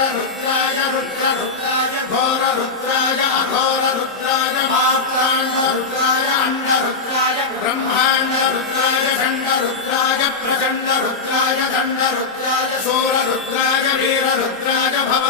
वीररुद्राय रुद्ररुद्राय घोररुद्राय अघोररुद्राय मात्राण्डरुद्राय अण्डरुद्राय ब्रह्माण्डरुद्राय चण्डरुद्राय प्रचण्डरुद्राय दण्डरुद्राय शूररुद्राय वीररुद्राय भव